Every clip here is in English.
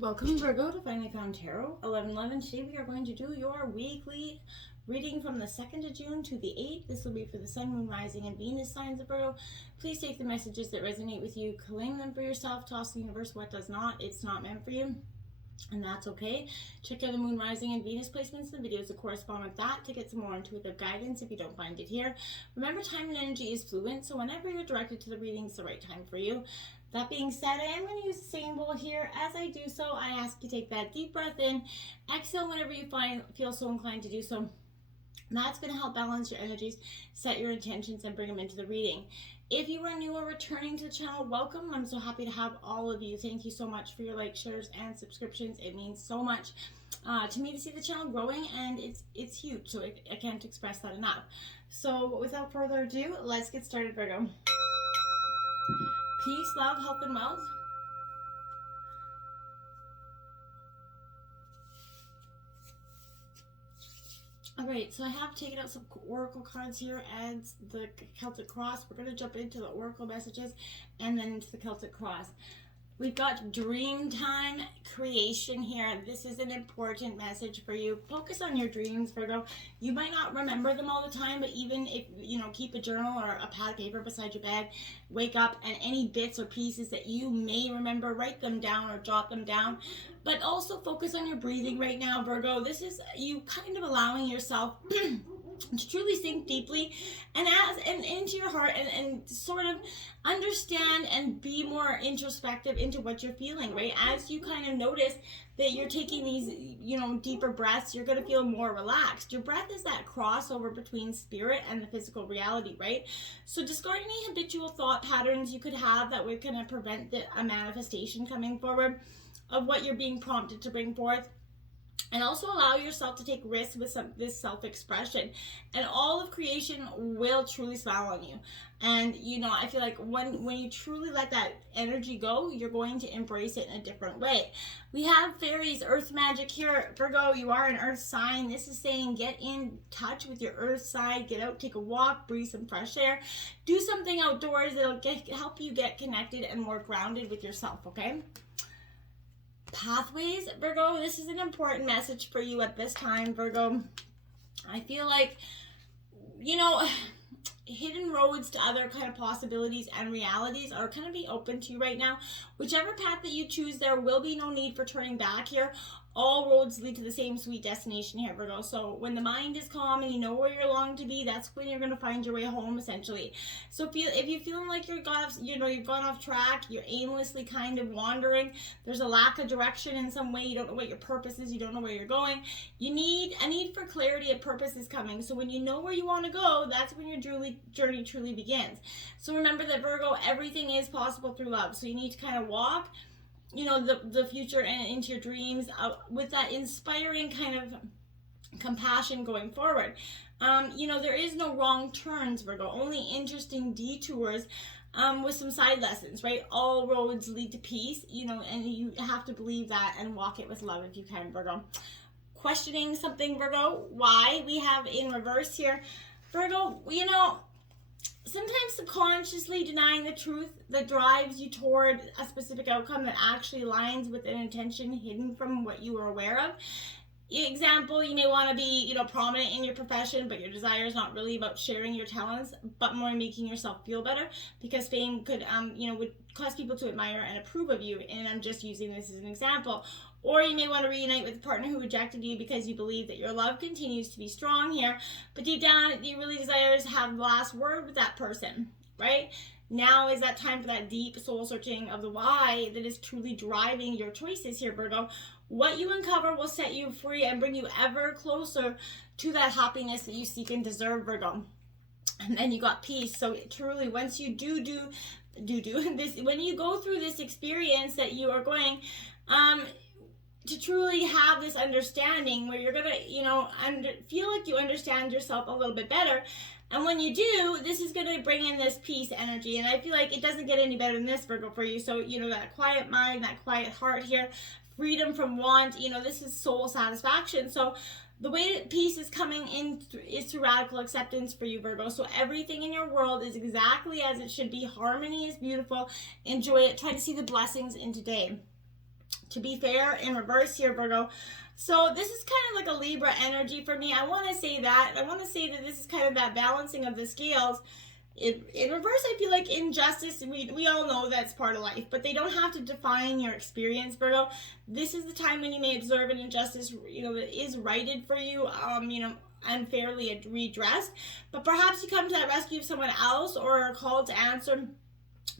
Welcome, Virgo, to Finally Found Tarot 1111. Today we are going to do your weekly reading from the 2nd of June to the 8th. This will be for the Sun, Moon, Rising, and Venus signs of Virgo. Please take the messages that resonate with you, claim them for yourself, toss the universe what does not. It's not meant for you, and that's okay. Check out the Moon, Rising, and Venus placements in the videos that correspond with that to get some more intuitive guidance if you don't find it here. Remember, time and energy is fluent, so whenever you're directed to the reading, it's the right time for you. That being said, I am going to use the same bowl here. As I do so, I ask you to take that deep breath in, exhale whenever you feel so inclined to do so. That's going to help balance your energies, set your intentions, and bring them into the reading. If you are new or returning to the channel, welcome. I'm so happy to have all of you. Thank you so much for your likes, shares, and subscriptions. It means so much to me to see the channel growing, and it's huge, so I can't express that enough. So without further ado, let's get started, Virgo. Peace, love, health, and wealth. Alright, so I have taken out some oracle cards here and the Celtic cross. We're going to jump into the oracle messages and then into the Celtic cross. We've got dream time creation here. This is an important message for you. Focus on your dreams, Virgo. You might not remember them all the time, but even if, keep a journal or a pad of paper beside your bed, wake up, and any bits or pieces that you may remember, write them down or jot them down. But also focus on your breathing right now, Virgo. This is you kind of allowing yourself to truly sink deeply and into your heart and sort of understand and be more introspective into what you're feeling, right? As you kind of notice that you're taking these, deeper breaths, you're going to feel more relaxed. Your breath is that crossover between spirit and the physical reality, right? So discard any habitual thought patterns you could have that would kind of prevent a manifestation coming forward of what you're being prompted to bring forth. And also allow yourself to take risks with this self-expression. And all of creation will truly smile on you. And, I feel like when you truly let that energy go, you're going to embrace it in a different way. We have fairies, earth magic here. Virgo, you are an earth sign. This is saying get in touch with your earth side. Get out, take a walk, breathe some fresh air. Do something outdoors that'll help you get connected and more grounded with yourself, okay? Pathways, Virgo, this is an important message for you at this time, Virgo. I feel like, hidden roads to other kind of possibilities and realities are going to be open to you right now. Whichever path that you choose, there will be no need for turning back here. All roads lead to the same sweet destination here, Virgo. So when the mind is calm and you know where you're longing to be, that's when you're going to find your way home, essentially. So if you're feeling like you've gone off track, you're aimlessly kind of wandering, there's a lack of direction in some way, you don't know what your purpose is, you don't know where you're going, a need for clarity of purpose is coming. So when you know where you want to go, that's when your journey truly begins. So remember that, Virgo, everything is possible through love. So you need to kind of walk the future and into your dreams with that inspiring kind of compassion going forward. There is no wrong turns, Virgo, only interesting detours with some side lessons, right? All roads lead to peace, and you have to believe that and walk it with love if you can, Virgo. Questioning something, Virgo, why? We have in reverse here, Virgo, sometimes subconsciously denying the truth that drives you toward a specific outcome that actually aligns with an intention hidden from what you are aware of. Example, you may want to be, prominent in your profession, but your desire is not really about sharing your talents, but more making yourself feel better, because fame could, would cause people to admire and approve of you. And I'm just using this as an example. Or you may want to reunite with a partner who rejected you because you believe that your love continues to be strong here, but deep down, you really desire to have the last word with that person, right? Now is that time for that deep soul searching of the why that is truly driving your choices here, Virgo. What you uncover will set you free and bring you ever closer to that happiness that you seek and deserve, Virgo. And then you got peace. So truly, once you do this, when you go through this experience that you are going, to truly have this understanding where you're gonna, feel like you understand yourself a little bit better. And when you do, this is gonna bring in this peace energy. And I feel like it doesn't get any better than this, Virgo, for you. So, that quiet mind, that quiet heart here, freedom from want, this is soul satisfaction. So the way that peace is coming in is through radical acceptance for you, Virgo. So everything in your world is exactly as it should be. Harmony is beautiful. Enjoy it. Try to see the blessings in today. to be fair, in reverse here, Virgo. So this is kind of like a Libra energy for me. I want to say that. I want to say that this is kind of that balancing of the scales. In reverse, I feel like injustice, we all know that's part of life, but they don't have to define your experience, Virgo. This is the time when you may observe an injustice, that is righted for you, unfairly redressed. But perhaps you come to that rescue of someone else, or are called to answer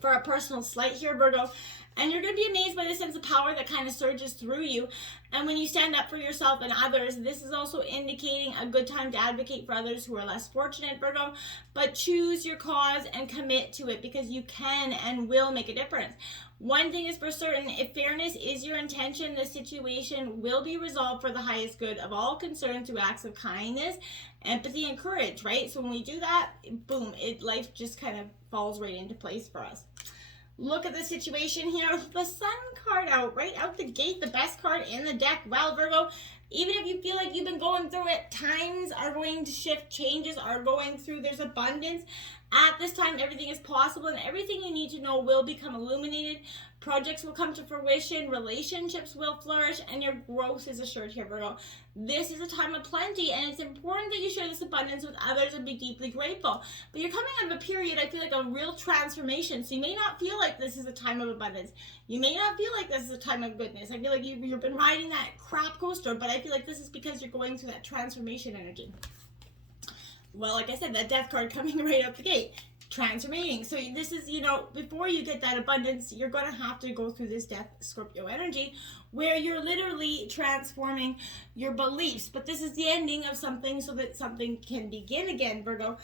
for a personal slight here, Virgo. And you're going to be amazed by the sense of power that kind of surges through you. And when you stand up for yourself and others, this is also indicating a good time to advocate for others who are less fortunate, Virgo. But choose your cause and commit to it, because you can and will make a difference. One thing is for certain, if fairness is your intention, the situation will be resolved for the highest good of all concerned through acts of kindness, empathy, and courage, right? So when we do that, boom, life just kind of falls right into place for us. Look at the situation here. The Sun card out, right out the gate, the best card in the deck. Well, Virgo, even if you feel like you've been going through it, times are going to shift, changes are going through, there's abundance. At this time, everything is possible, and everything you need to know will become illuminated. Projects will come to fruition, relationships will flourish, and your growth is assured here, Virgo. This is a time of plenty, and it's important that you share this abundance with others and be deeply grateful. But you're coming out of a period, I feel like, of real transformation, so you may not feel like this is a time of abundance. You may not feel like this is a time of goodness. I feel like you've been riding that crap coaster, but I feel like this is because you're going through that transformation energy. Well, like I said, that death card coming right out the gate. Transforming. So this is, before you get that abundance, you're going to have to go through this death Scorpio energy where you're literally transforming your beliefs. But this is the ending of something so that something can begin again, Virgo.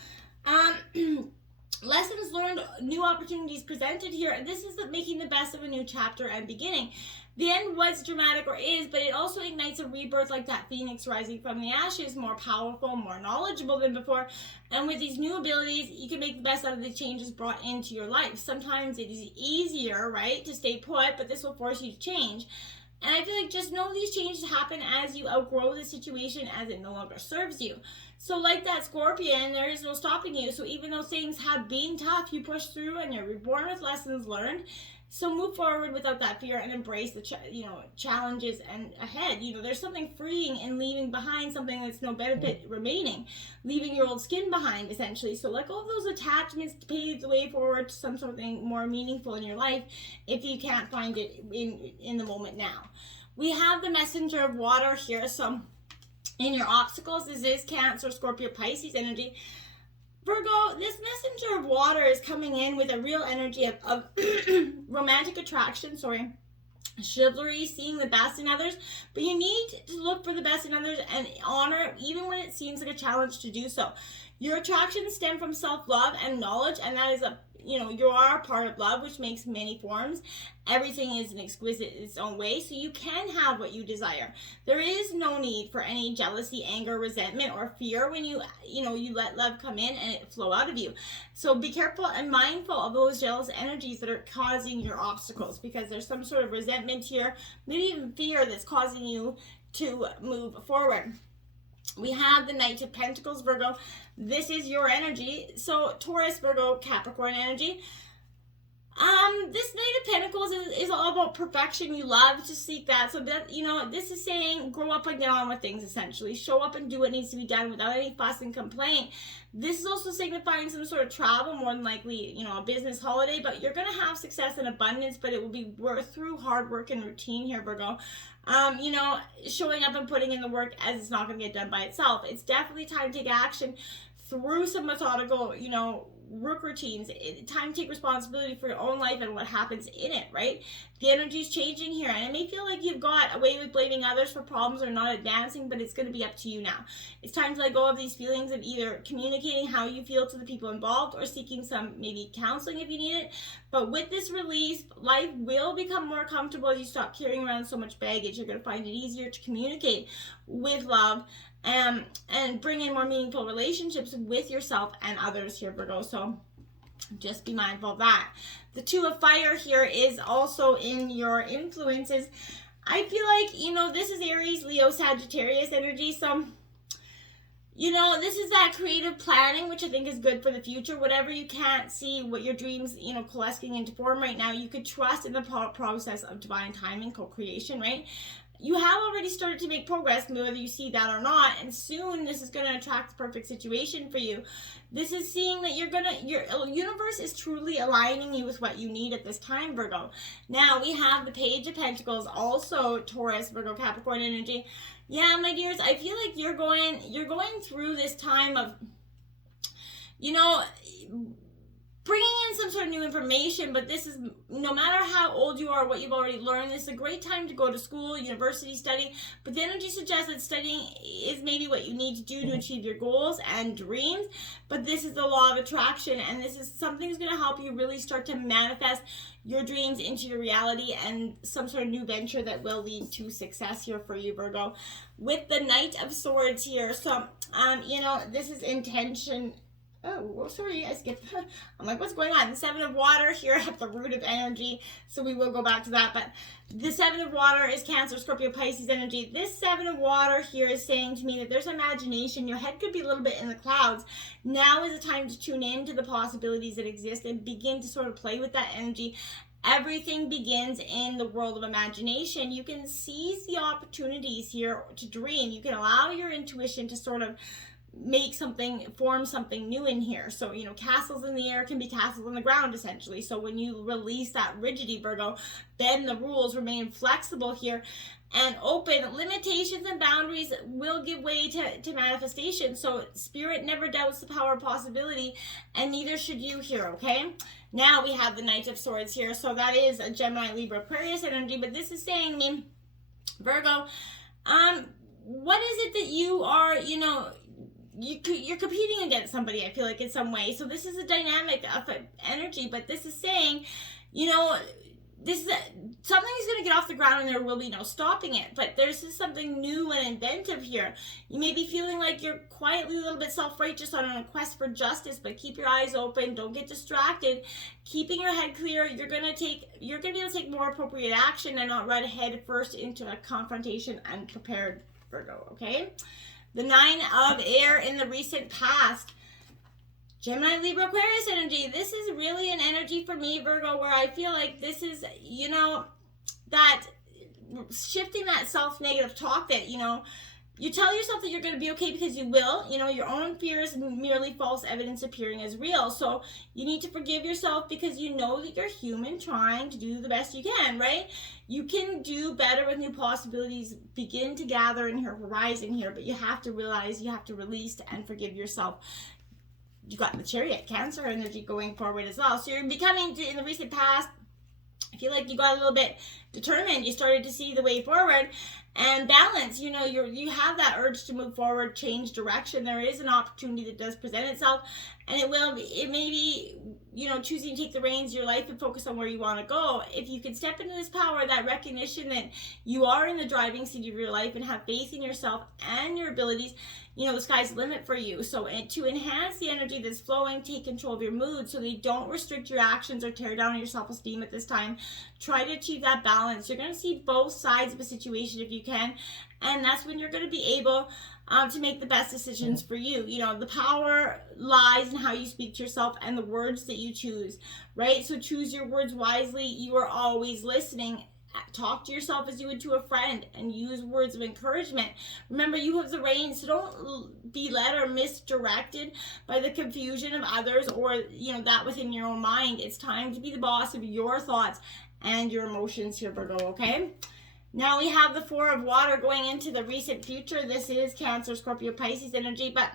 Lessons learned, new opportunities presented here. And this is making the best of a new chapter and beginning. The end was dramatic, or is, but it also ignites a rebirth like that phoenix rising from the ashes, more powerful, more knowledgeable than before. And with these new abilities, you can make the best out of the changes brought into your life. Sometimes it is easier, right, to stay put, but this will force you to change. And I feel like just know these changes happen as you outgrow the situation, as it no longer serves you. So like that Scorpion, there is no stopping you. So even though things have been tough, you push through and you're reborn with lessons learned. So move forward without that fear and embrace the challenges and ahead. There's something freeing in leaving behind something that's no benefit remaining, leaving your old skin behind, essentially. So let go of those attachments to pave the way forward to something more meaningful in your life if you can't find it in the moment now. We have the messenger of water here. So in your obstacles, this is Cancer, Scorpio, Pisces energy. Virgo, this messenger of water is coming in with a real energy of romantic attraction, chivalry, seeing the best in others, but you need to look for the best in others and honor even when it seems like a challenge to do so. Your attractions stem from self-love and knowledge, and that is you are a part of love, which makes many forms. Everything is an exquisite in its own way, so you can have what you desire. There is no need for any jealousy, anger, resentment, or fear when you let love come in and it flow out of you. So be careful and mindful of those jealous energies that are causing your obstacles, because there's some sort of resentment here, maybe even fear that's causing you to move forward. We have the Knight of Pentacles, Virgo. This is your energy. So Taurus, Virgo, Capricorn energy. This Knight of Pentacles is all about perfection. You love to seek that. So that, this is saying grow up and get on with things, essentially. Show up and do what needs to be done without any fuss and complaint. This is also signifying some sort of travel, more than likely, a business holiday, but you're going to have success and abundance, but it will be through hard work and routine here, Virgo. Showing up and putting in the work, as it's not going to get done by itself. It's definitely time to take action through some methodical, work routines. Time to take responsibility for your own life and what happens in it, right? The energy is changing here, and it may feel like you've got away with blaming others for problems or not advancing, but it's going to be up to you now. It's time to let go of these feelings of either communicating how you feel to the people involved or seeking some maybe counseling if you need it. But with this release, life will become more comfortable as you stop carrying around so much baggage. You're going to find it easier to communicate with love and bring in more meaningful relationships with yourself and others here, Virgo. So just be mindful of that. The Two of Fire here is also in your influences. I feel like, this is Aries, Leo, Sagittarius energy. So, you know, this is that creative planning, which I think is good for the future. Whatever you can't see, what your dreams, you know, coalescing into form right now, you could trust in the process of divine timing, co-creation, right? You have already started to make progress, whether you see that or not, and soon this is going to attract the perfect situation for you. This is seeing that your universe is truly aligning you with what you need at this time, Virgo. Now we have the Page of Pentacles, also Taurus, Virgo, Capricorn energy. Yeah, my dears, I feel like you're going through this time of, you know, bringing in some sort of new information, but this is, no matter how old you are, what you've already learned, this is a great time to go to school, university, study, but the energy suggests that studying is maybe what you need to do to achieve your goals and dreams, but this is the law of attraction, and this is something that's going to help you really start to manifest your dreams into your reality and some sort of new venture that will lead to success here for you, Virgo. With the Knight of Swords here, so, you know, this is intention. Oh, sorry, I skipped. I'm like, what's going on? The Seven of Water here at the root of energy, so we will go back to that. But the Seven of Water is Cancer, Scorpio, Pisces energy. This Seven of Water here is saying to me that there's imagination. Your head could be a little bit in the clouds. Now is the time to tune in to the possibilities that exist and begin to sort of play with that energy. Everything begins in the world of imagination. You can seize the opportunities here to dream. You can allow your intuition to sort of form something new in here. So, you know, castles in the air can be castles on the ground, essentially. So when you release that rigidity, Virgo, bend the rules, remain flexible here, and open. Limitations and boundaries will give way to manifestation. So spirit never doubts the power of possibility, and neither should you here, okay? Now we have the Knight of Swords here. So that is a Gemini, Libra, Aquarius energy, but this is saying me, Virgo, what is it that you are, you know, you're competing against somebody, I feel like, in some way. So this is a dynamic of energy, but this is saying, you know, something is going to get off the ground and there will be no stopping it. But there's just something new and inventive here. You may be feeling like you're quietly a little bit self-righteous on a quest for justice, but keep your eyes open. Don't get distracted. Keeping your head clear, you're going to be able to take more appropriate action and not run head first into a confrontation unprepared, Virgo, okay? The Nine of Air in the recent past. Gemini, Libra, Aquarius energy. This is really an energy for me, Virgo, where I feel like this is, you know, that shifting that self-negative talk that, you know, you tell yourself that you're going to be okay because you will. You know, your own fears merely false evidence appearing as real. So you need to forgive yourself because you know that you're human trying to do the best you can, right? You can do better with new possibilities begin to gather in your horizon here, but you have to realize you have to release and forgive yourself. You got the Chariot, Cancer energy going forward as well. So you're becoming, in the recent past, I feel like you got a little bit determined. You started to see the way forward and balance. You know, you have that urge to move forward, change direction. There is an opportunity that does present itself, and it may be, you know, choosing to take the reins of your life and focus on where you want to go. If you can step into this power, that recognition that you are in the driving seat of your life and have faith in yourself and your abilities, you know, the sky's the limit for you. So to enhance the energy that's flowing, take control of your mood so they don't restrict your actions or tear down your self-esteem at this time. Try to achieve that balance. You're going to see both sides of a situation if you can, and that's when you're going to be able to make the best decisions for you. You know, the power lies in how you speak to yourself and the words that you choose, right? So choose your words wisely. You are always listening. Talk to yourself as you would to a friend and use words of encouragement. Remember, you have the reins, so don't be led or misdirected by the confusion of others or, you know, that within your own mind. It's time to be the boss of your thoughts and your emotions here, Virgo, okay? Now we have the Four of Water going into the recent future. This is Cancer, Scorpio, Pisces energy, but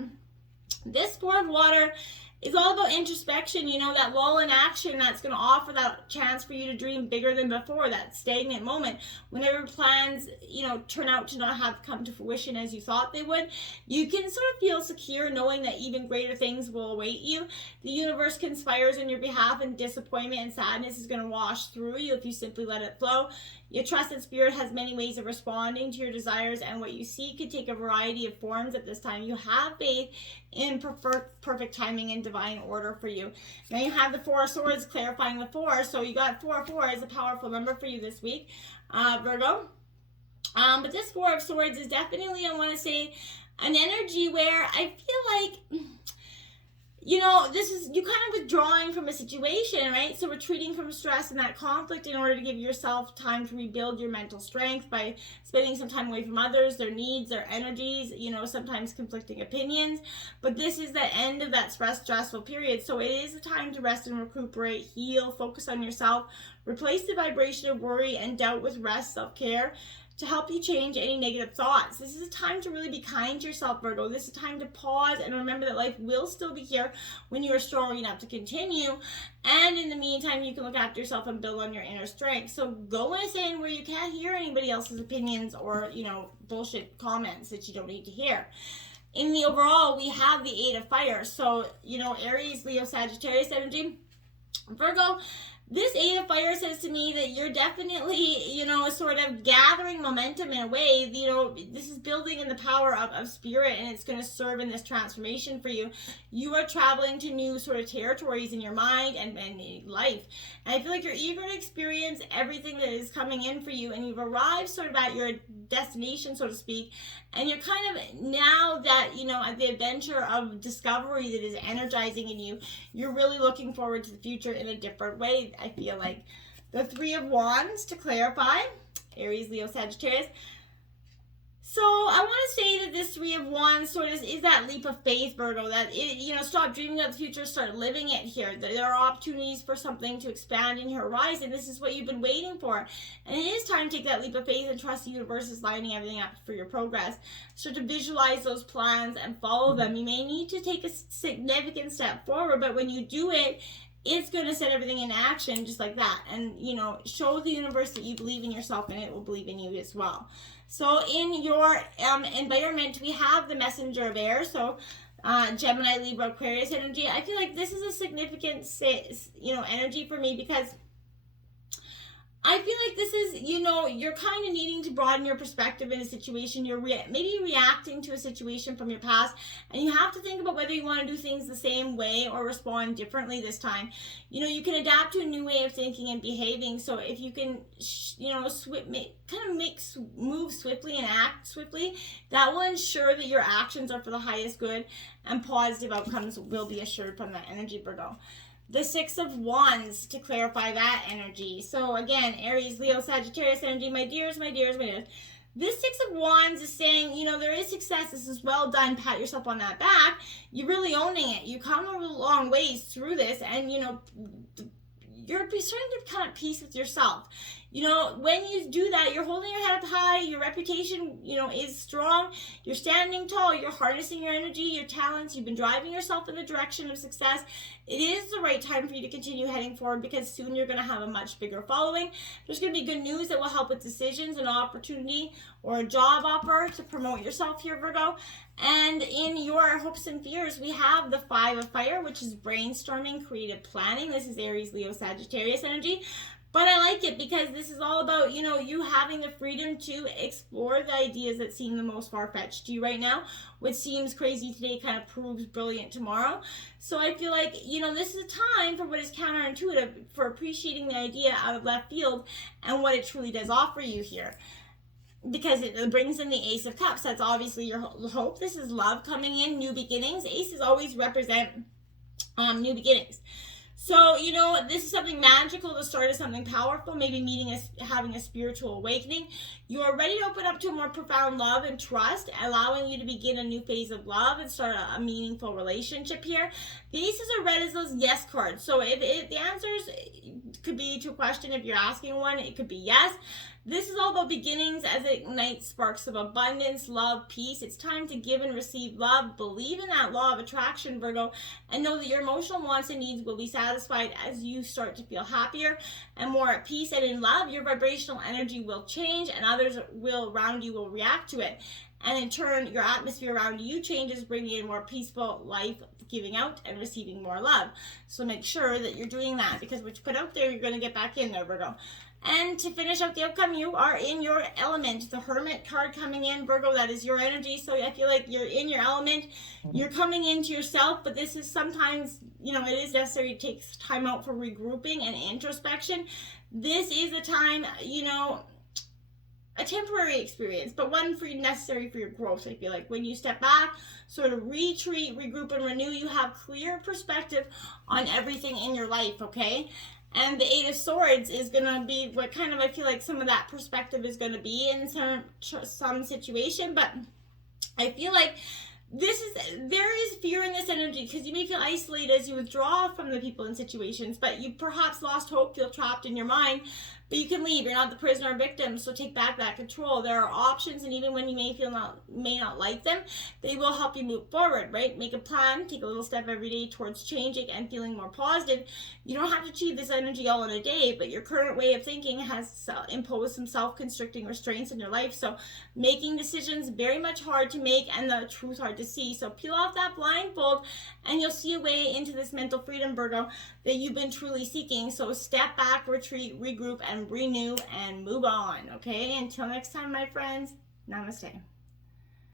this Four of Water is all about introspection, you know, that lull in action that's going to offer that chance for you to dream bigger than before, that stagnant moment. Whenever plans, you know, turn out to not have come to fruition as you thought they would, you can sort of feel secure knowing that even greater things will await you. The universe conspires on your behalf, and disappointment and sadness is going to wash through you if you simply let it flow. You trust that spirit has many ways of responding to your desires, and what you see could take a variety of forms at this time. You have faith in perfect timing and divine order for you. Now you have the Four of Swords clarifying the four. So you got 4 is a powerful number for you this week, Virgo. But this Four of Swords is definitely, I want to say, an energy where I feel like, you know, this is you kind of withdrawing from a situation, right? So retreating from stress and that conflict in order to give yourself time to rebuild your mental strength by spending some time away from others, their needs, their energies, you know, sometimes conflicting opinions. But this is the end of that stressful period. So it is a time to rest and recuperate, heal, focus on yourself, replace the vibration of worry and doubt with rest, self-care, to help you change any negative thoughts. This is a time to really be kind to yourself, Virgo. This is a time to pause and remember that life will still be here when you are strong enough to continue. And in the meantime, you can look after yourself and build on your inner strength. So go within where you can't hear anybody else's opinions or, you know, bullshit comments that you don't need to hear. In the overall, we have the Eight of Fire. So, you know, Aries, Leo, Sagittarius energy. Virgo, this Eight of Fire says to me that you're definitely, you know, sort of gathering momentum in a way. You know, this is building in the power of spirit, and it's going to serve in this transformation for you. You are traveling to new sort of territories in your mind and life. And I feel like you're eager to experience everything that is coming in for you, and you've arrived sort of at your destination, so to speak. And you're kind of, now that, you know, at the adventure of discovery that is energizing in you, you're really looking forward to the future in a different way, I feel like. The Three of Wands, to clarify, Aries, Leo, Sagittarius. So I want to say that this Three of Wands sort of is that leap of faith, Virgo, that, you know, stop dreaming of the future, start living it here. There are opportunities for something to expand in your horizon. This is what you've been waiting for. And it is time to take that leap of faith and trust the universe is lining everything up for your progress. Start to visualize those plans and follow them. You may need to take a significant step forward, but when you do it, it's going to set everything in action just like that. And, you know, show the universe that you believe in yourself, and it will believe in you as well. So in your environment, we have the Messenger of Air. So Gemini, Libra, Aquarius energy. I feel like this is a significant, you know, energy for me, because I feel like this is, you know, you're kind of needing to broaden your perspective in a situation. You're maybe reacting to a situation from your past, and you have to think about whether you want to do things the same way or respond differently this time. You know, you can adapt to a new way of thinking and behaving. So if you can, you know, move swiftly and act swiftly, that will ensure that your actions are for the highest good, and positive outcomes will be assured from that energy, Virgo. The Six of Wands, to clarify that energy. So again, Aries, Leo, Sagittarius energy. My dears, my dears, my dears. This Six of Wands is saying, you know, there is success. This is well done. Pat yourself on that back. You're really owning it. You come a long ways through this, and, you know, you're starting to come at peace with yourself. You know, when you do that, you're holding your head up high, your reputation, you know, is strong, you're standing tall, you're harnessing your energy, your talents, you've been driving yourself in the direction of success. It is the right time for you to continue heading forward, because soon you're going to have a much bigger following. There's going to be good news that will help with decisions, an opportunity, or a job offer to promote yourself here, Virgo. And in your hopes and fears, we have the Five of Fire, which is brainstorming, creative planning. This is Aries, Leo, Sagittarius energy. But I like it because this is all about, you know, you having the freedom to explore the ideas that seem the most far-fetched to you right now. What seems crazy today kind of proves brilliant tomorrow. So I feel like, you know, this is a time for what is counterintuitive, for appreciating the idea out of left field and what it truly does offer you here. Because it brings in the Ace of Cups. That's obviously your hope. This is love coming in, new beginnings. Aces always represent new beginnings. So, you know, this is something magical, the start of something powerful, maybe having a spiritual awakening. You are ready to open up to a more profound love and trust, allowing you to begin a new phase of love and start a meaningful relationship here. The aces are read as those yes cards. So if the answers could be to a question, if you're asking one, it could be yes. This is all about beginnings as it ignites sparks of abundance, love, peace. It's time to give and receive love. Believe in that law of attraction, Virgo, and know that your emotional wants and needs will be satisfied as you start to feel happier and more at peace and in love. Your vibrational energy will change, and others around you will react to it. And in turn, your atmosphere around you changes, bringing in more peaceful life, giving out and receiving more love. So make sure that you're doing that, because what you put out there, you're going to get back in there, Virgo. And to finish out the outcome, you are in your element. The Hermit card coming in, Virgo, that is your energy. So I feel like you're in your element. You're coming into yourself, but this is sometimes, you know, it is necessary to take time out for regrouping and introspection. This is a time, you know, temporary experience, but one necessary for your growth. I feel like when you step back, sort of retreat, regroup, and renew, you have clear perspective on everything in your life, okay? And the Eight of Swords is going to be what kind of, I feel like some of that perspective is going to be in some situation, but I feel like there is fear in this energy because you may feel isolated as you withdraw from the people and situations, but you perhaps lost hope, feel trapped in your mind, but you can leave. You're not the prisoner or victim, so take back that control. There are options, and even when you may not like them, they will help you move forward, right? Make a plan, take a little step every day towards changing and feeling more positive. You don't have to achieve this energy all in a day, but your current way of thinking has imposed some self-constricting restraints in your life, so making decisions very much hard to make and the truth hard to see. So peel off that blindfold and you'll see a way into this mental freedom, Virgo, that you've been truly seeking. So step back, retreat, regroup, and renew and move on. Okay, until next time, my friends, namaste.